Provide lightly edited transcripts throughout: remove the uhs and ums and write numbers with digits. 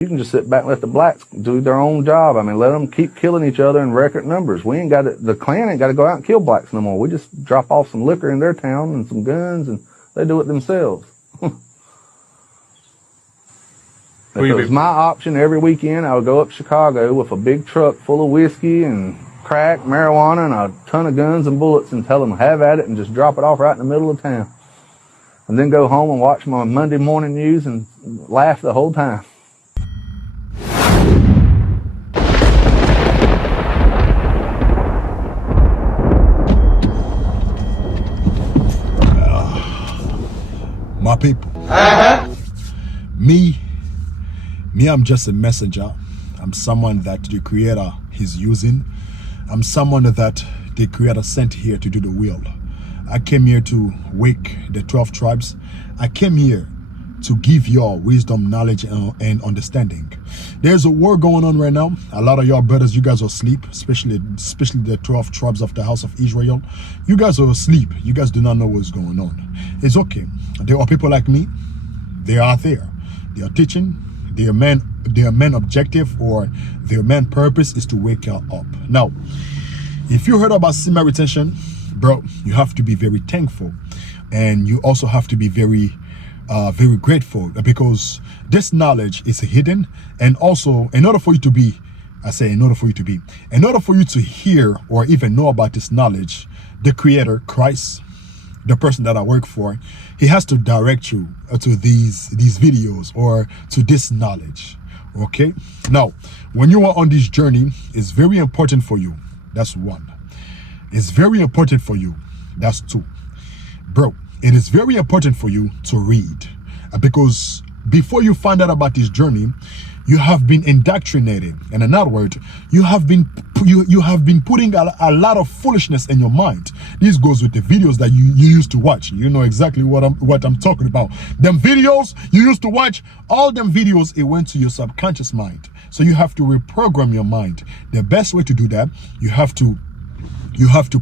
You can just sit back and let the blacks do their own job. I mean, let them keep killing each other in record numbers. We ain't got to, the Klan ain't got to go out and kill blacks no more. We just drop off some liquor in their town and some guns, and they do it themselves. If it was my option every weekend, I would go up to Chicago with a big truck full of whiskey and crack, marijuana, and a ton of guns and bullets and tell them have at it and just drop it off right in the middle of town. And then go home and watch my Monday morning news and laugh the whole time. My people. Me, I'm just a messenger. I'm someone that the Creator is using. I'm someone that the Creator sent here to do the will. I came here to wake the 12 tribes. I came here to give y'all wisdom, knowledge, and understanding. There's a war going on right now. A lot of y'all brothers, you guys are asleep, especially the 12 tribes of the house of Israel. You guys are asleep. You guys do not know what's going on. It's okay. There are people like me. They are there. They are teaching. Their main objective or their main purpose is to wake y'all up. Now, if you heard about semen retention, bro, you have to be very thankful, and you also have to be very grateful, because this knowledge is hidden. And also, in order for you to hear or even know about this knowledge, the Creator, Christ, the person that I work for, he has to direct you to these videos or to this knowledge. Okay, now when you are on this journey, it's very important for you. That's one. It's very important for you. That's two. Bro, it is very important for you to read, because before you find out about this journey, you have been indoctrinated. And in other words, you have been putting a lot of foolishness in your mind. This goes with the videos that you used to watch. You know exactly what I'm talking about. Them videos you used to watch, all them videos, it went to your subconscious mind. So you have to reprogram your mind. The best way to do that, you have to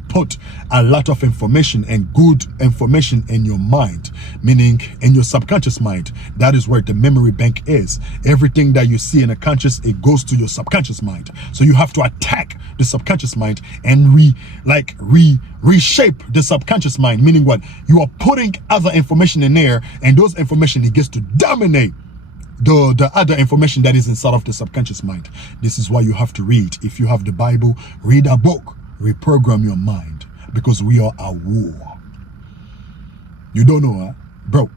put a lot of information and good information in your mind, meaning in your subconscious mind. That is where the memory bank is. Everything that you see in the conscious, it goes to your subconscious mind. So you have to attack the subconscious mind and reshape the subconscious mind, meaning what? You are putting other information in there, and those information, it gets to dominate the other information that is inside of the subconscious mind. This is why you have to read. If you have the Bible, read a book. Reprogram your mind, because we are at war. You don't know, huh? Bro,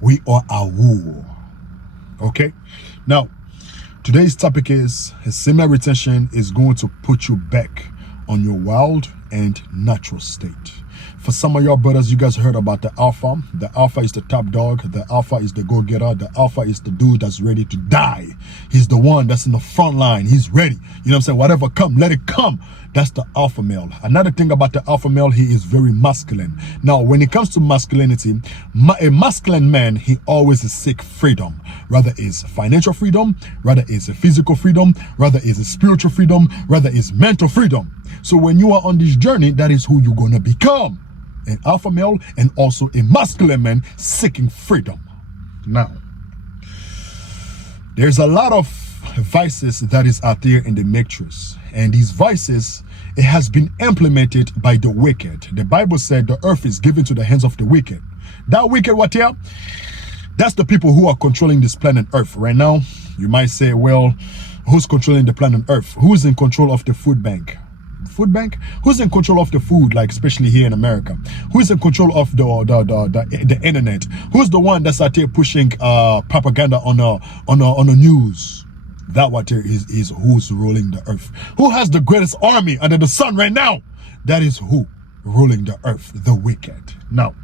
we are at war. Okay, now today's topic is semen retention is going to put you back on your wild and natural state. For some of y'all brothers, you guys heard about the alpha. The alpha is the top dog. The alpha is the go-getter. The alpha is the dude that's ready to die. He's the one that's in the front line. He's ready. You know what I'm saying? Whatever come, let it come. That's the alpha male. Another thing about the alpha male, he is very masculine. Now, when it comes to masculinity, a masculine man, he always seek freedom. Rather is financial freedom, rather is a physical freedom, rather is a spiritual freedom, rather is mental freedom. So when you are on this journey, that is who you're gonna become. An alpha male and also a masculine man seeking freedom. Now, there's a lot of vices that is out there in the matrix, and these vices, it has been implemented by the wicked. The Bible said the earth is given to the hands of the wicked. That wicked, what here? That's the people who are controlling this planet Earth right now. You might say, well, who's controlling the planet Earth? Who's in control of the food bank? Food bank? Who's in control of the food, like especially here in America? Who's in control of the internet? Who's the one that's out there pushing propaganda on the news? That what is who's ruling the earth. Who has the greatest army under the sun right now? That is who ruling the earth, the wicked. Now,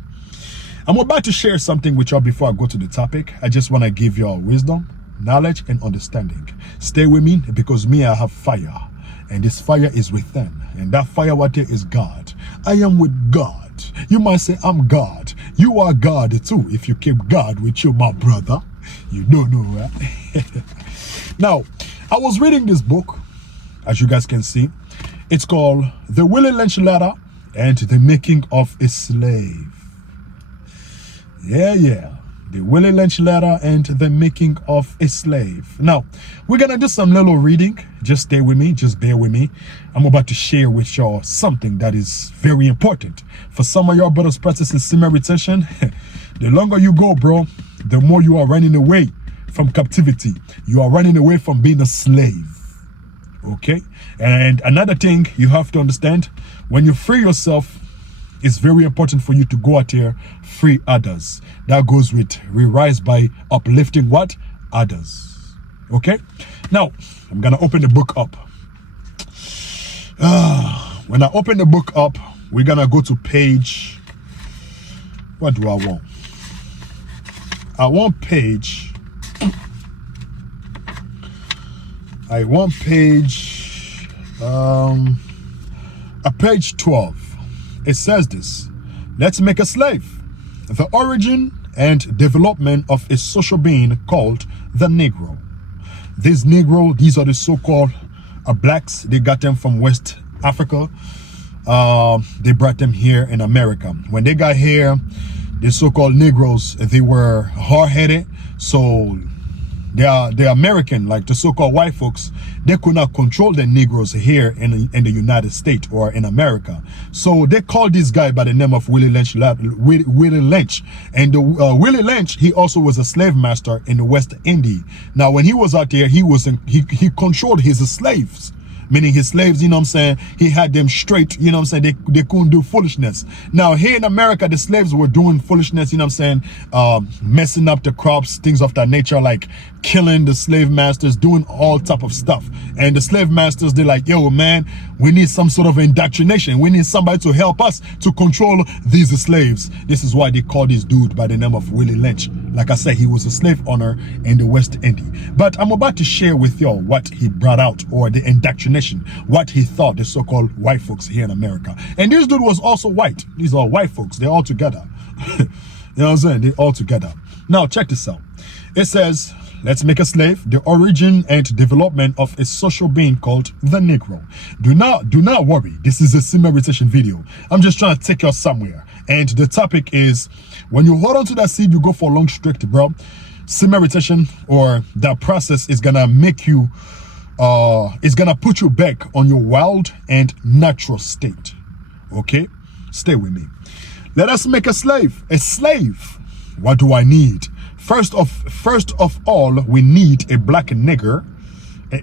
I'm about to share something with y'all before I go to the topic. I just want to give y'all wisdom, knowledge, and understanding. Stay with me, because me, I have fire. And this fire is within. And that fire what there is God. I am with God. You might say, I'm God. You are God too. If you keep God with you, my brother. You don't know, right? Now, I was reading this book, as you guys can see. It's called The Willie Lynch Ladder and the Making of a Slave. Yeah. The Willie Lynch letter and the making of a slave. Now, we're going to do some little reading. Just stay with me. Just bear with me. I'm about to share with y'all something that is very important. For some of y'all brothers practicing semen retention, the longer you go, bro, the more you are running away from captivity. You are running away from being a slave. Okay? And another thing you have to understand, when you free yourself, it's very important for you to go out there, free others. That goes with we rise by uplifting what? Others. Okay? Now, I'm going to open the book up. When I open the book up, we're going to go to page... What do I want? I want page... page 12. It says this: let's make a slave. The origin and development of a social being called the Negro. These are the so-called blacks. They got them from West Africa. They brought them here in America. When they got here, the so-called Negroes, they were hard-headed. So they're American, like the so-called white folks. They could not control the Negroes here in the United States or in America. So they called this guy by the name of Willie Lynch. Willie Lynch. And Willie Lynch, he also was a slave master in the West Indies. Now, when he was out there, he controlled his slaves. Meaning his slaves, you know what I'm saying, he had them straight, you know what I'm saying, they couldn't do foolishness. Now, here in America, the slaves were doing foolishness, you know what I'm saying, messing up the crops, things of that nature, like killing the slave masters, doing all type of stuff. And the slave masters, they're like, yo, man, we need some sort of indoctrination. We need somebody to help us to control these slaves. This is why they call this dude by the name of Willie Lynch. Like I said, he was a slave owner in the West Indies. But I'm about to share with y'all what he brought out, or the indoctrination, what he thought the so-called white folks here in America. And this dude was also white. These are white folks. They're all together. You know what I'm saying? They're all together. Now, check this out. It says, let's make a slave, the origin and development of a social being called the Negro. Do not worry. This is a semen retention video. I'm just trying to take you somewhere. And the topic is, when you hold on to that seed, you go for a long streak, bro. Semen retention, or that process, is gonna make you, it's gonna put you back on your wild and natural state. Okay? Stay with me. Let us make a slave. A slave. What do I need? First of all, we need a black nigger,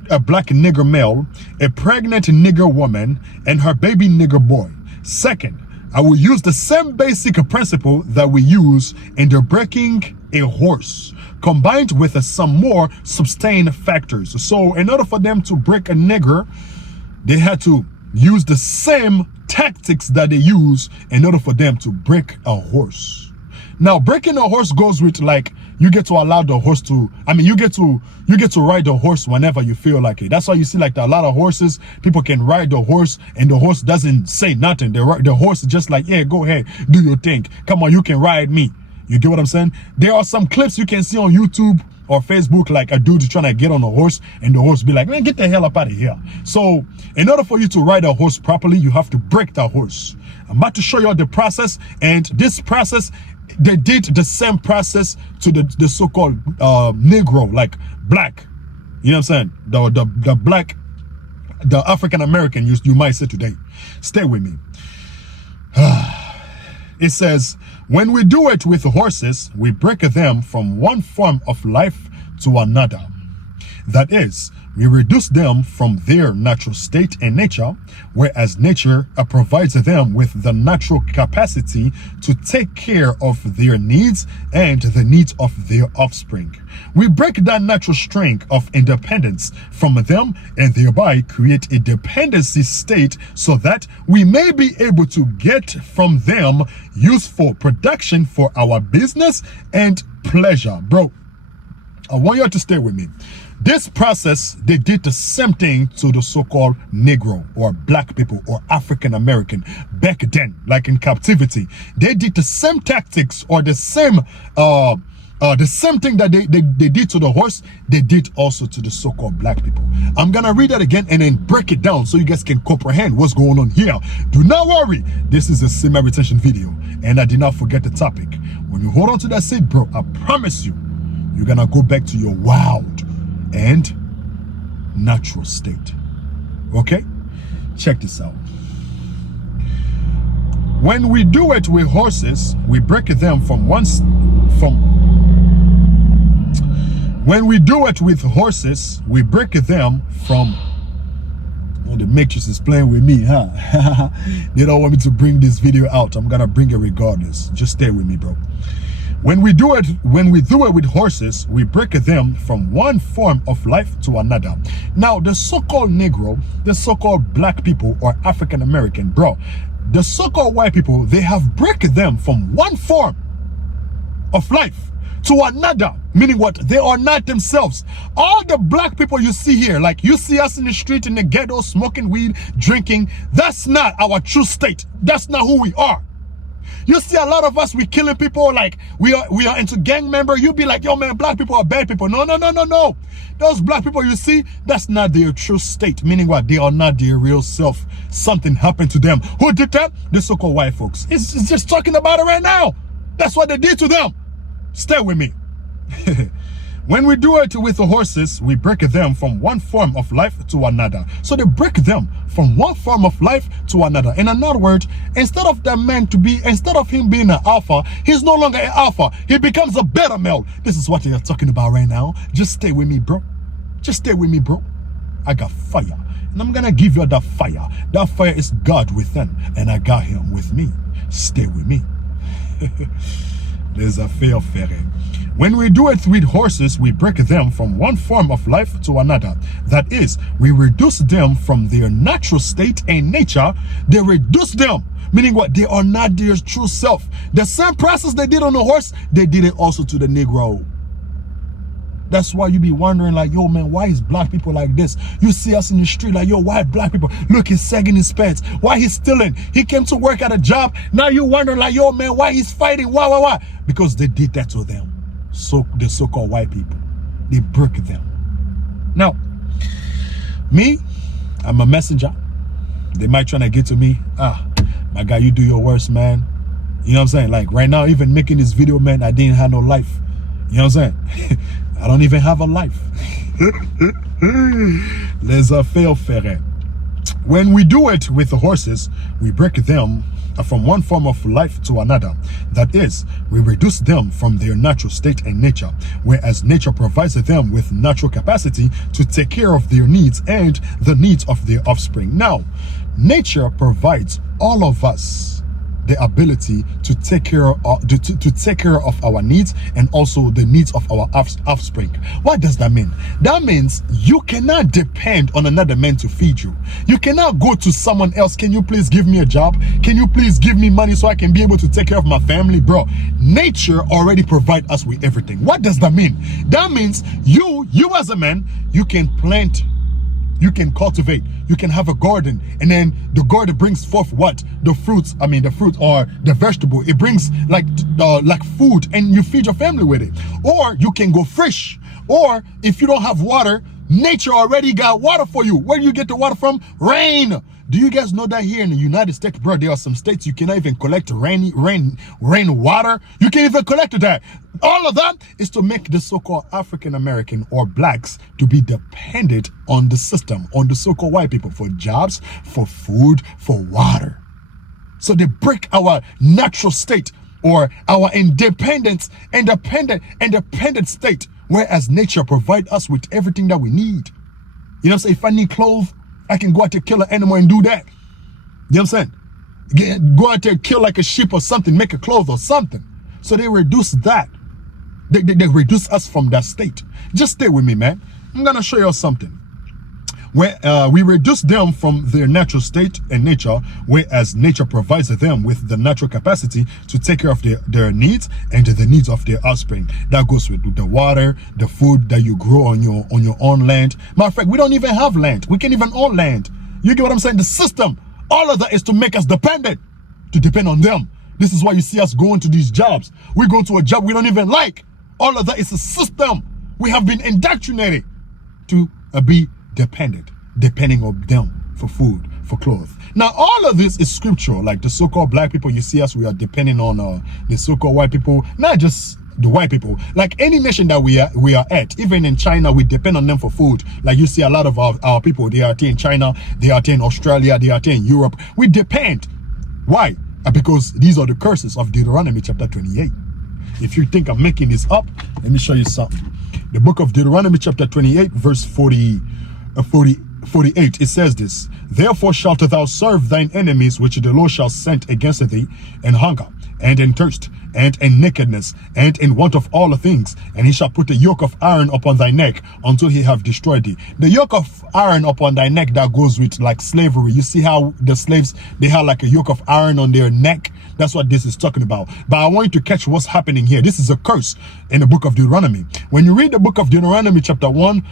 a black nigger male, a pregnant nigger woman, and her baby nigger boy. Second, I will use the same basic principle that we use in the breaking a horse, combined with some more sustained factors. So in order for them to break a nigger, they had to use the same tactics that they use in order for them to break a horse. Now, breaking a horse goes with, like, you get to allow the horse to, you get to ride the horse whenever you feel like it. That's why you see, like, a lot of horses, people can ride the horse and the horse doesn't say nothing. The horse is just like, yeah, go ahead, do your thing. Come on, you can ride me. You get what I'm saying? There are some clips you can see on YouTube or Facebook, like a dude trying to get on a horse and the horse be like, man, get the hell up out of here. So in order for you to ride a horse properly, you have to break that horse. I'm about to show you the process, and this process, they did the same process to the so-called Negro, like black. You know what I'm saying? The black, the African American, you might say today. Stay with me. It says, when we do it with horses, we break them from one form of life to another. That is, we reduce them from their natural state and nature, whereas nature provides them with the natural capacity to take care of their needs and the needs of their offspring. We break that natural strength of independence from them and thereby create a dependency state so that we may be able to get from them useful production for our business and pleasure. Bro, I want you to stay with me. This process, they did the same thing to the so-called Negro or black people or African American back then, like in captivity. They did the same tactics or the same The same thing that they did to the horse, they did also to the so-called black people. I'm gonna read that again and then break it down so you guys can comprehend what's going on here. Do not worry, this is a semen retention video, and I did not forget the topic. When you hold on to that seed, bro, I promise you, you're gonna go back to your wild and natural state. Okay? Check this out. When we do it with horses, we break them when we do it with horses, we break them from. Oh, the Matrix is playing with me, huh? They don't want me to bring this video out. I'm gonna bring it regardless. Just stay with me, bro. When we do it with horses, we break them from one form of life to another. Now, the so-called Negro, the so-called black people or African American, bro, the so-called white people, they have break them from one form of life to another, meaning what? They are not themselves. All the black people you see here, like you see us in the street, in the ghetto, smoking weed, drinking, that's not our true state. That's not who we are. You see a lot of us, we killing people, like we are into gang member. You be like, yo man, black people are bad people. No. Those black people you see, that's not their true state. Meaning what? They are not their real self. Something happened to them. Who did that? The so-called white folks. It's just talking about it right now. That's what they did to them. Stay with me. When we do it with the horses, we break them from one form of life to another. So they break them from one form of life to another. In another word, instead of him being an alpha, he's no longer an alpha. He becomes a beta male. This is what they are talking about right now. Just stay with me, bro. Just stay with me, bro. I got fire. And I'm gonna give you that fire. That fire is God within. And I got him with me. Stay with me. There's a fair ferry. When we do it with horses, we break them from one form of life to another. That is, we reduce them from their natural state and nature. They reduce them, meaning what? They are not their true self. The same process they did on the horse, they did it also to the Negro. That's why you be wondering like, yo man, why is black people like this? You see us in the street like, yo, why black people? Look, he's sagging his pants. Why he's stealing? He came to work at a job. Now you wondering like, yo man, why he's fighting? Why? Because they did that to them. So the so-called white people, they broke them. Now, me, I'm a messenger. They might try to get to me. My guy, you do your worst, man. You know what I'm saying? Like right now, even making this video, man, I didn't have no life. You know what I'm saying? I don't even have a life. Les affaires ferrées. When we do it with the horses, we break them from one form of life to another. That is, we reduce them from their natural state and nature, whereas nature provides them with natural capacity to take care of their needs and the needs of their offspring. Now, nature provides all of us the ability to take care of our needs and also the needs of our offspring. What does that mean? That means you cannot depend on another man to feed you. You cannot go to someone else. Can you please give me a job? Can you please give me money so I can be able to take care of my family? Bro, nature already provides us with everything. What does that mean? That means you as a man, you can plant, you can cultivate, you can have a garden, and then the garden brings forth what? The fruit or the vegetable. It brings like food, and you feed your family with it. Or you can go fish. Or if you don't have water, nature already got water for you. Where do you get the water from? Rain. Do you guys know that here in the United States, bro, there are some states you cannot even collect rain water? You can't even collect that. All of that is to make the so-called African American or blacks to be dependent on the system, on the so-called white people for jobs, for food, for water. So they break our natural state or our independent state, whereas nature provides us with everything that we need. You know what I'm saying? If I need clothes, I can go out there, kill an animal and do that. You know what I'm saying? Go out there, kill like a sheep or something, make a clothes or something. So they reduce that. They reduce us from that state. Just stay with me, man. I'm going to show you something. Where we reduce them from their natural state and nature, whereas nature provides them with the natural capacity to take care of their needs and the needs of their offspring. That goes with the water, the food that you grow on your own land. Matter of fact, we don't even have land. We can't even own land. You get what I'm saying? The system, all of that is to make us dependent, to depend on them. This is why you see us going to these jobs. We go to a job we don't even like. All of that is a system. We have been indoctrinated to be depending on them for food, for clothes. Now, all of this is scriptural. Like the so-called black people, you see us, we are depending on the so-called white people, not just the white people. Like any nation that we are at, even in China, we depend on them for food. Like you see a lot of our people, they are in China, they are in Australia, they are in Europe. We depend. Why? Because these are the curses of Deuteronomy chapter 28. If you think I'm making this up, let me show you something. The book of Deuteronomy chapter 28, verse 48, it says this: Therefore shalt thou serve thine enemies, which the Lord shall send against thee, in hunger, and in thirst, and in nakedness, and in want of all things. And he shall put a yoke of iron upon thy neck until he have destroyed thee. The yoke of iron upon thy neck, that goes with like slavery. You see how the slaves, they have like a yoke of iron on their neck? That's what this is talking about. But I want you to catch what's happening here. This is a curse in the book of Deuteronomy. When you read the book of Deuteronomy chapter 1,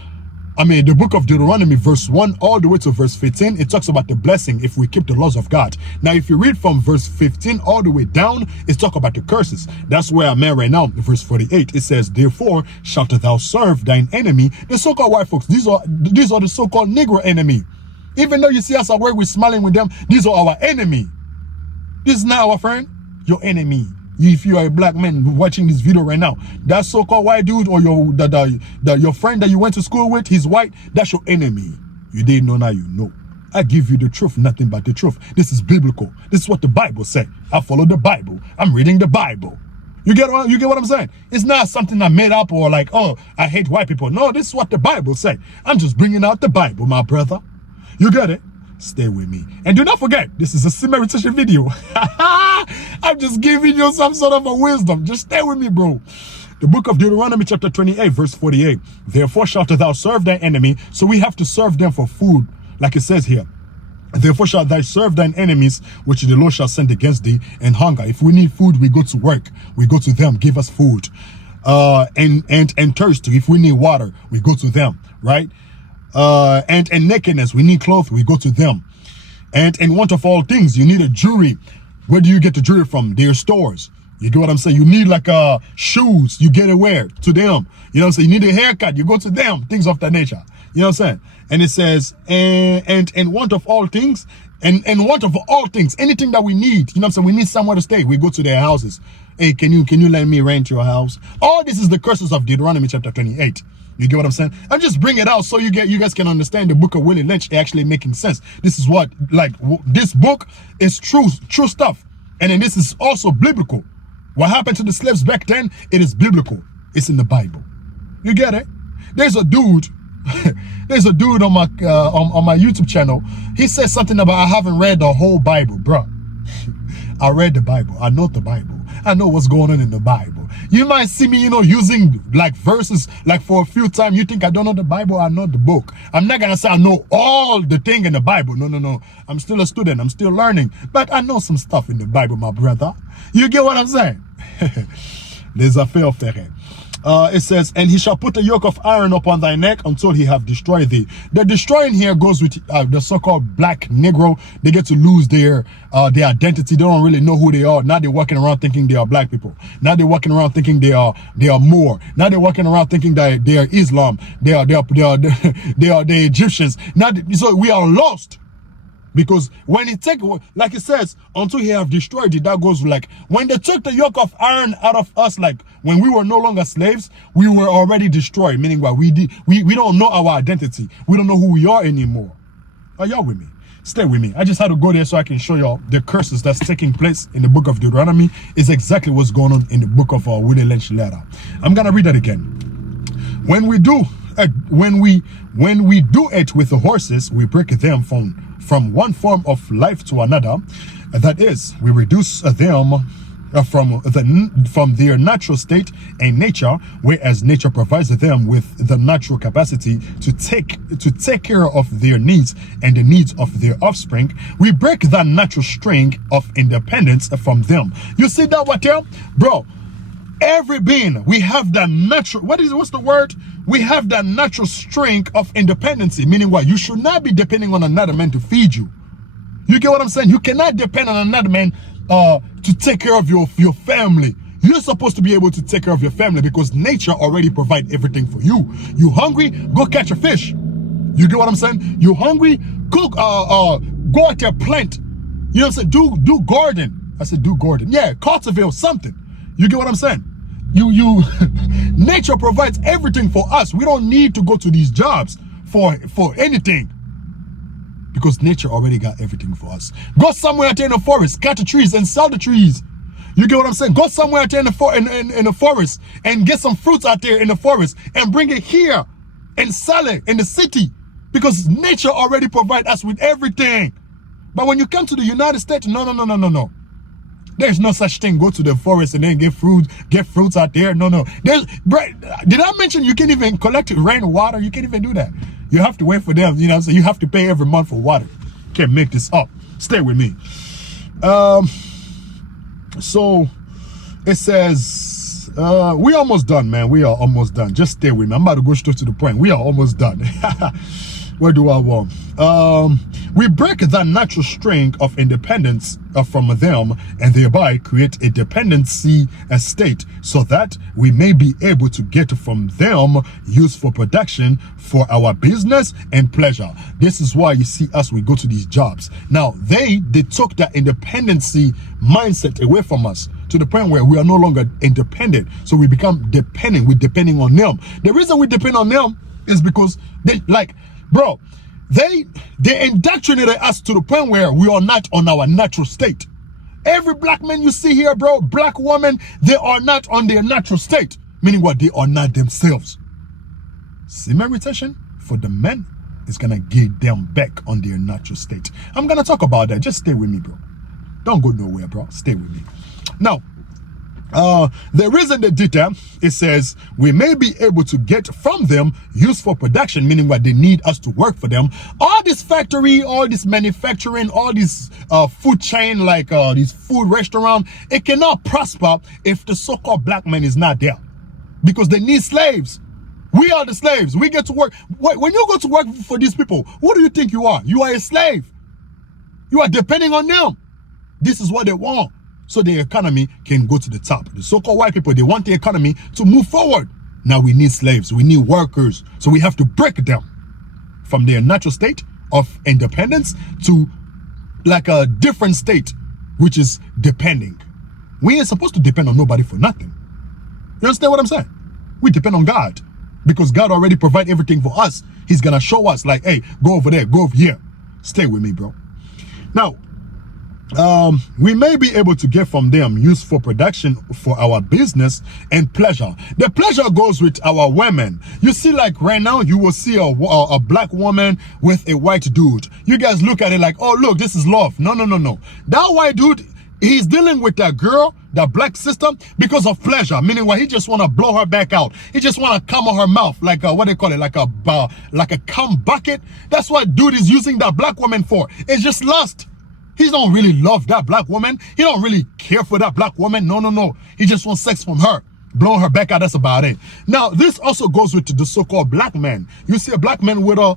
the book of Deuteronomy verse 1 all the way to verse 15, it talks about the blessing if we keep the laws of God. Now, if you read from verse 15 all the way down, it's talk about the curses. That's where I'm at right now. Verse 48, it says, Therefore shalt thou serve thine enemy. The so-called white folks, these are the so-called Negro enemy. Even though you see us at work, we're smiling with them, these are our enemy. This is not our friend, your enemy. If you are a black man watching this video right now, that so-called white dude or your friend that you went to school with, he's white, that's your enemy. You didn't know, now you know. I give you the truth, nothing but the truth. This is biblical. This is what the Bible said. I follow the Bible. I'm reading the Bible. You get what I'm saying? It's not something I made up or like, oh, I hate white people. No, this is what the Bible said. I'm just bringing out the Bible, my brother. You get it? Stay with me. And do not forget, this is a Semen video. I'm just giving you some sort of a wisdom. Just stay with me, bro. The book of Deuteronomy chapter 28, verse 48. Therefore shalt thou serve thy enemy. So we have to serve them for food, like it says here. Therefore shalt thou serve thine enemies, which the Lord shall send against thee, and hunger. If we need food, we go to work. We go to them, give us food. And thirst. If we need water, we go to them, right? And nakedness, we need clothes, we go to them. And in want of all things, you need a jewelry. Where do you get the jewelry from? Their stores. You get what I'm saying? You need like shoes, you get it where? To them. You know what I'm saying? You need a haircut, you go to them, things of that nature. You know what I'm saying? And it says, and want of all things, and want of all things, anything that we need, you know what I'm saying? We need somewhere to stay, we go to their houses. Hey, can you let me rent your house? All this is the curses of Deuteronomy chapter 28. You get what I'm saying? I'm just bringing it out so you guys can understand the book of Willie Lynch actually making sense. This is what, this book is true stuff. And then this is also biblical. What happened to the slaves back then, it is biblical. It's in the Bible. You get it? There's a dude, on my YouTube channel. He says something about, I haven't read the whole Bible, bro. I read the Bible. I know the Bible. I know what's going on in the Bible. You might see me, using like verses like for a few times. You think I don't know the Bible? I know the book. I'm not gonna say I know all the thing in the Bible. No. I'm still a student. I'm still learning. But I know some stuff in the Bible, my brother. You get what I'm saying? Les affaires ferrées. It says, and he shall put a yoke of iron upon thy neck until he have destroyed thee. The destroying here goes with the so-called black Negro. They get to lose their identity. They don't really know who they are. Now they're walking around thinking they are black people. Now they're walking around thinking they are Moor. Now they're walking around thinking that they are Islam. They are the Egyptians. So we are lost. Because when he take, like it says, until he have destroyed it, that goes like, when they took the yoke of iron out of us, like when we were no longer slaves, we were already destroyed. Meaning what we don't know our identity. We don't know who we are anymore. Are y'all with me? Stay with me. I just had to go there so I can show y'all the curses that's taking place in the book of Deuteronomy is exactly what's going on in the book of Willie Lynch letter. I'm gonna read that again. When we do it with the horses, we break them from one form of life to another. That is, we reduce them from their natural state and nature, whereas nature provides them with the natural capacity to take care of their needs and the needs of their offspring. We break that natural string of independence from them. You see that what there? Bro, every being, we have that natural, what's the word? We have that natural strength of independency, meaning what? You should not be depending on another man to feed you. You get what I'm saying? You cannot depend on another man to take care of your family. You're supposed to be able to take care of your family because nature already provides everything for you. You hungry? Go catch a fish. You get what I'm saying? You hungry? Cook. Go out there, plant. You know what I'm saying? Do garden. I said do garden. Yeah, cultivate something. You get what I'm saying? Nature provides everything for us. We don't need to go to these jobs for anything because nature already got everything for us. Go somewhere out there in the forest, cut the trees and sell the trees. You get what I'm saying? Go somewhere out there in the forest and get some fruits out there in the forest and bring it here and sell it in the city because nature already provides us with everything. But when you come to the United States, no. There's no such thing. Go to the forest and then get fruits out there. No. Did I mention you can't even collect rainwater? You can't even do that. You have to wait for them. You know what I'm saying? You have to pay every month for water. Can't make this up. Stay with me. So it says we almost done, man. We are almost done. Just stay with me. I'm about to go straight to the point. We are almost done. Where do I want? We break that natural strength of independence from them and thereby create a dependency state so that we may be able to get from them useful production for our business and pleasure. This is why you see us, we go to these jobs. Now, they took that independency mindset away from us to the point where we are no longer independent. So we become dependent. We're depending on them. The reason we depend on them is because they indoctrinated us to the point where we are not on our natural state. Every black man you see here, bro, black woman, they are not on their natural state. Meaning what? They are not themselves. Semen retention for the men is going to get them back on their natural state. I'm going to talk about that. Just stay with me, bro. Don't go nowhere, bro. Stay with me. Now, the reason they did that, it says we may be able to get from them useful production, meaning what they need us to work for them. All this factory, all this manufacturing, all this food chain, like these food restaurant, it cannot prosper if the so-called black man is not there, because they need slaves. We are the slaves. We get to work. When you go to work for these people, who do you think you are? You are a slave. You are depending on them. This is what they want, so the economy can go to the top. The so-called white people, they want the economy to move forward. Now we need slaves, we need workers. So we have to break them from their natural state of independence to like a different state, which is depending. We ain't supposed to depend on nobody for nothing. You understand what I'm saying? We depend on God because God already provides everything for us. He's gonna show us like, hey, go over there, go over here. Stay with me, bro. Now, we may be able to get from them useful production for our business and pleasure. The pleasure goes with our women. You see, like right now, you will see a black woman with a white dude. You guys look at it like, oh, look, this is love. No. That white dude, he's dealing with that girl, that black sister, because of pleasure. Meaning what? He just want to blow her back out. He just want to come on her mouth, like what they call it, like a cum bucket. That's what dude is using that black woman for. It's just lust. He don't really love that black woman. He don't really care for that black woman. No. He just wants sex from her. Blowing her back out, that's about it. Now, this also goes with the so-called black man. You see a black man with a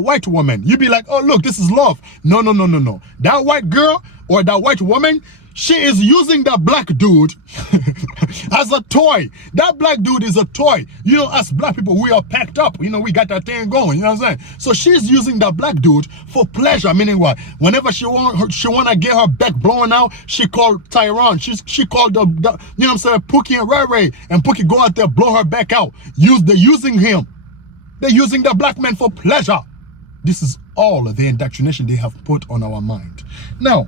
white woman. You be like, oh, look, this is love. No. That white girl or that white woman, she is using that black dude as a toy. That black dude is a toy. You know, us black people, we are packed up. You know, we got that thing going. You know what I'm saying? So she's using that black dude for pleasure. Meaning what? Whenever she wanna get her back blown out, she called Tyrone. She called the you know what I'm saying, Pookie and Ray Ray, and Pookie go out there, blow her back out. They're using him. They're using the black man for pleasure. This is all of the indoctrination they have put on our mind. Now,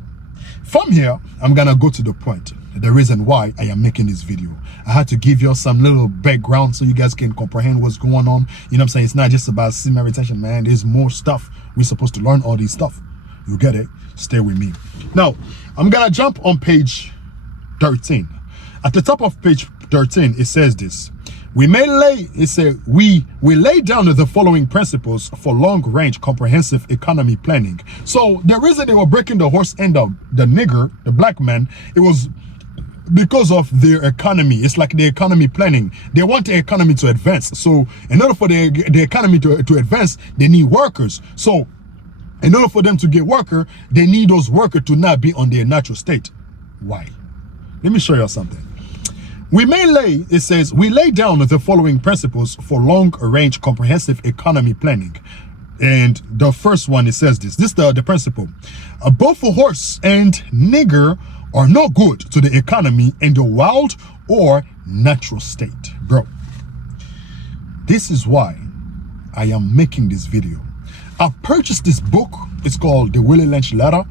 from here, I'm gonna go to the point, the reason why I am making this video. I had to give you some little background so you guys can comprehend what's going on. You know what I'm saying? It's not just about semen retention, man. There's more stuff. We're supposed to learn all these stuff. You get it? Stay with me. Now, I'm gonna jump on page 13. At the top of page 13, it says this. We lay down the following principles for long-range comprehensive economy planning. So the reason they were breaking the horse end of the nigger, the black man, it was because of their economy. It's like the economy planning. They want the economy to advance. So in order for the economy to advance, they need workers. So in order for them to get worker, they need those workers to not be on their natural state. Why? Let me show you something. It says, we lay down the following principles for long-range comprehensive economy planning. And the first one, it says this is the principle. Both a horse and nigger are no good to the economy in the wild or natural state. Bro, this is why I am making this video. I purchased this book. It's called The Willie Lynch Letter.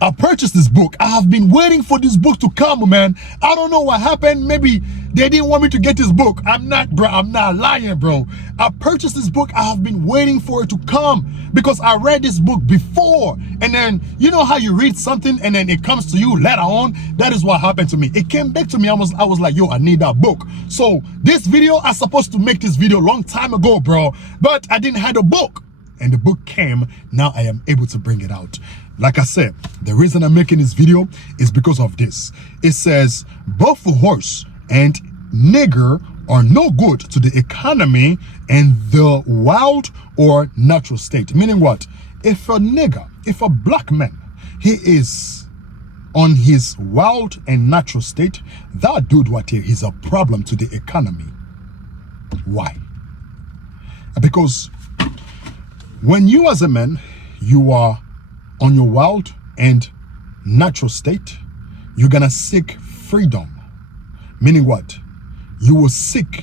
I purchased this book. I have been waiting for this book to come, man. I don't know what happened. Maybe they didn't want me to get this book. I'm not lying, bro. I purchased this book. I have been waiting for it to come because I read this book before. And then, you know how you read something and then it comes to you later on? That is what happened to me. It came back to me. I was like, yo, I need that book. So this video, I was supposed to make this video a long time ago, bro. But I didn't have the book. And the book came. Now I am able to bring it out. Like I said, the reason I'm making this video is because of this. It says, both a horse and nigger are no good to the economy and the wild or natural state. Meaning what? If a nigger, if a black man, he is on his wild and natural state, that dude right here is a problem to the economy. Why? Because when you as a man, you are on your wild and natural state, you're gonna seek freedom. Meaning what? You will seek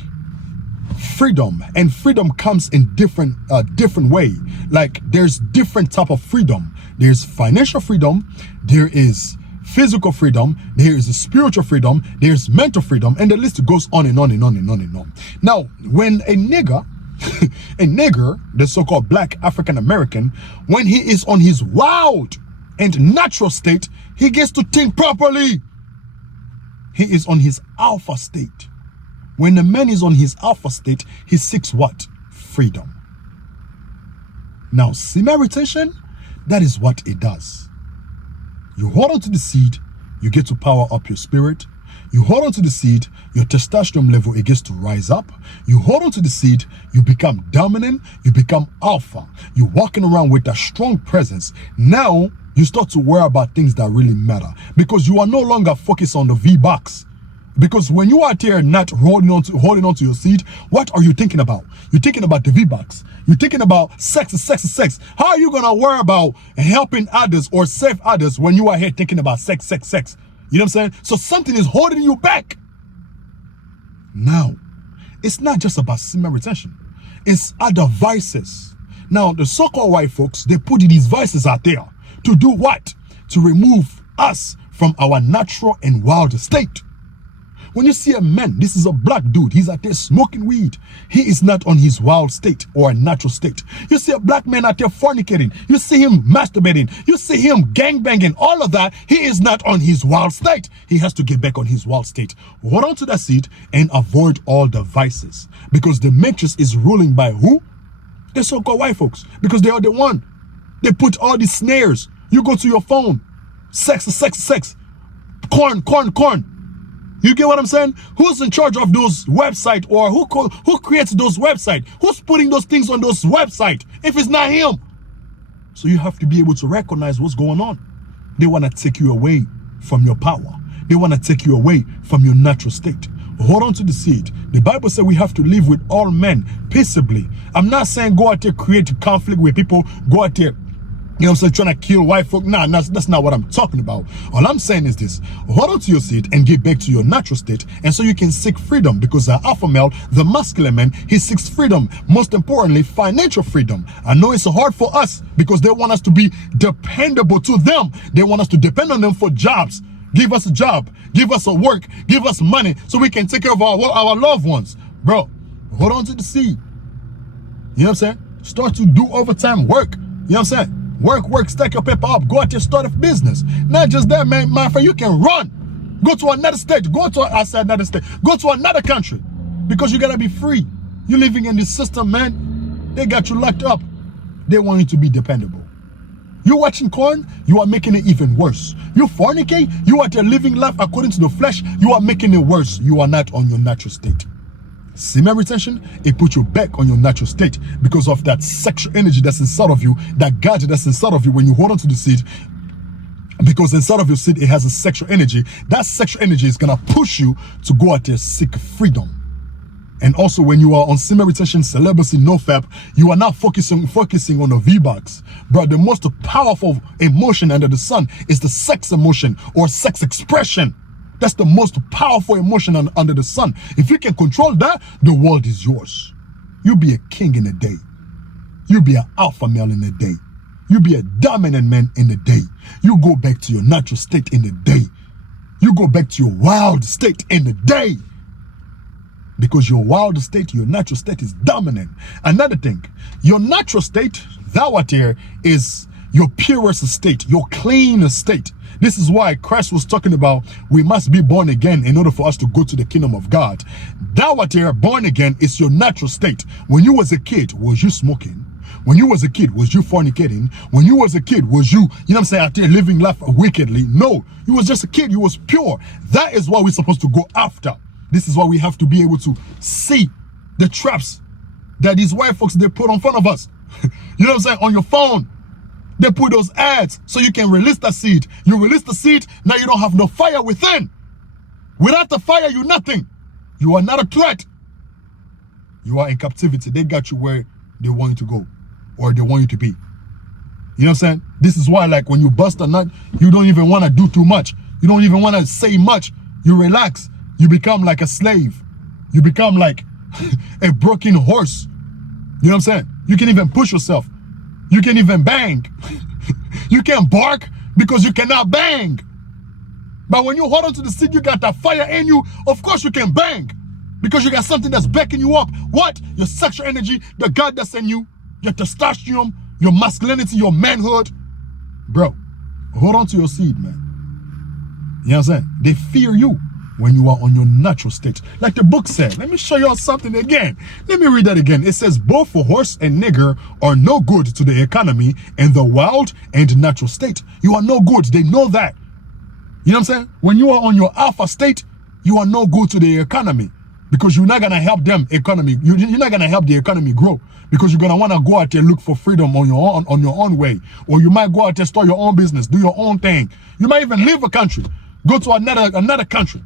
freedom, and freedom comes in different way. Like there's different type of freedom. There's financial freedom, there is physical freedom, there is spiritual freedom, there's mental freedom, and the list goes on and on and on and on and on. Now, when a nigger, the so-called black African American, when he is on his wild and natural state, he gets to think properly. He is on his alpha state. When the man is on his alpha state, he seeks what? Freedom. Now, semen retention, that is what it does. You hold on to the seed, you get to power up your spirit. You hold on to the seed, your testosterone level, it gets to rise up. You hold on to the seed, you become dominant, you become alpha. You're walking around with a strong presence. Now, you start to worry about things that really matter because you are no longer focused on the V-box. Because when you are there not holding on to your seed, what are you thinking about? You're thinking about the V-box. You're thinking about sex. How are you going to worry about helping others or save others when you are here thinking about sex? You know what I'm saying? So something is holding you back. Now, it's not just about semen retention. It's other vices. Now, the so-called white folks, they put these vices out there to do what? To remove us from our natural and wild state. When you see a man, this is a black dude, he's out there smoking weed. He is not on his wild state or a natural state. You see a black man out there fornicating. You see him masturbating. You see him gangbanging. All of that, he is not on his wild state. He has to get back on his wild state. Hold on to that seed and avoid all the vices. Because the matrix is ruling by who? The so-called white folks. Because they are the one. They put all these snares. You go to your phone. Sex. Corn. You get what I'm saying? Who's in charge of those websites, or who creates those websites? Who's putting those things on those websites if it's not him? So you have to be able to recognize what's going on. They want to take you away from your power. They want to take you away from your natural state. Hold on to the seed. The Bible says we have to live with all men peaceably. I'm not saying go out there create conflict with people, go out there, you know what I'm saying, trying to kill white folk. Nah, that's not what I'm talking about. All I'm saying is this: hold on to your seed and get back to your natural state, and so you can seek freedom. Because the alpha male, the masculine man, he seeks freedom. Most importantly, financial freedom. I know it's hard for us because they want us to be dependable to them. They want us to depend on them for jobs. Give us a job, give us a work, give us money so we can take care of our loved ones. Bro, hold on to the seed. You know what I'm saying? Start to do overtime work. You know what I'm saying? Work, stack your paper up, go out there, start a business. Not just that, man, my friend, you can run. Go to another state, go to another country. Because you gotta be free. You're living in this system, man. They got you locked up. They want you to be dependable. You're watching corn, you are making it even worse. You fornicate, you are there living life according to the flesh, you are making it worse. You are not on your natural state. Semen retention, it puts you back on your natural state because of that sexual energy that's inside of you, that gadget that's inside of you. When you hold on to the seed, Because inside of your seed, it has a sexual energy. That sexual energy is going to push you to go out there, seek freedom. And also, when you are on semen retention, celibacy, nofap, you are not focusing on the V-Bucks. But the most powerful emotion under the sun is the sex emotion or sex expression. That's the most powerful emotion under the sun. If you can control that, the world is yours. You'll be a king in a day. You'll be an alpha male in a day. You be a dominant man in the day. You go back to your natural state in the day. You go back to your wild state in the day. Because your wild state, your natural state is dominant. Another thing, your natural state, thou art here, is your purest state, your cleanest state. This is why Christ was talking about we must be born again in order for us to go to the kingdom of God. Thou art here, born again, is your natural state. When you was a kid, was you smoking? When you was a kid, was you fornicating? When you was a kid, was you know what I'm saying, out there living life wickedly? No, you was just a kid. You was pure. That is what we're supposed to go after. This is why we have to be able to see the traps that these white folks, they put in front of us. You know what I'm saying? On your phone, they put those ads so you can release the seed. You release the seed, now you don't have no fire within. Without the fire, you're nothing. You are not a threat. You are in captivity. They got you where they want you to go. Or they want you to be. You know what I'm saying? This is why, like, when you bust a nut, you don't even want to do too much. You don't even want to say much. You relax. You become like a slave. You become like a broken horse. You know what I'm saying? You can even push yourself. You can even bang. You can bark because you cannot bang. But when you hold on to the seed, you got that fire in you. Of course you can bang. Because you got something that's backing you up. What? Your sexual energy, the God that's in you. Your testosterone, your masculinity, your manhood. Bro, hold on to your seed, man. You know what I'm saying? They fear you when you are on your natural state. Like the book said. Let me show y'all something again. Let me read that again. It says, both for horse and nigger are no good to the economy in the wild and natural state. You are no good. They know that. You know what I'm saying? When you are on your alpha state, you are no good to the economy. Because you're not going to help them economy. You're not going to help the economy grow. Because you're going to want to go out there look for freedom on your own way. Or you might go out there, start your own business, do your own thing. You might even leave a country, go to another country.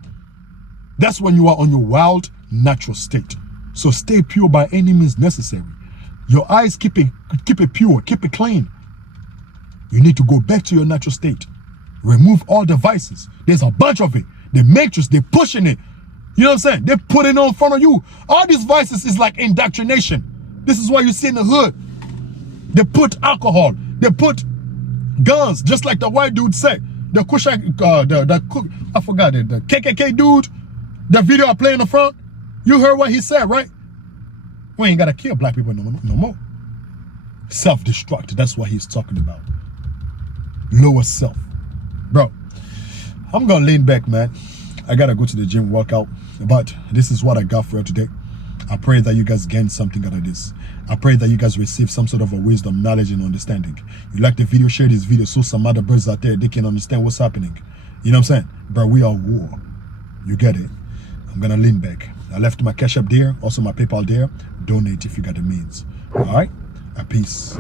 That's when you are on your wild, natural state. So stay pure by any means necessary. Your eyes, keep it pure, keep it clean. You need to go back to your natural state. Remove all the vices. There's a bunch of it. The matrix, they're pushing it. You know what I'm saying? They put it in front of you. All these vices is like indoctrination. This is why you see in the hood. They put alcohol. They put guns, just like the white dude said. The Kushak, I forgot it. The KKK dude, the video I play in the front. You heard what he said, right? We ain't gotta kill black people no more. Self-destruct. That's what he's talking about. Lower self. Bro, I'm gonna lean back, man. I gotta go to the gym, workout. But this is what I got for you today. I pray that you guys gain something out of this. I pray that you guys receive some sort of a wisdom, knowledge, and understanding. You like the video, share this video so some other birds out there, they can understand what's happening. You know what I'm saying? But we are war. You get it? I'm gonna lean back. I left my cash up there, also my PayPal there. Donate if you got the means. All right? Peace.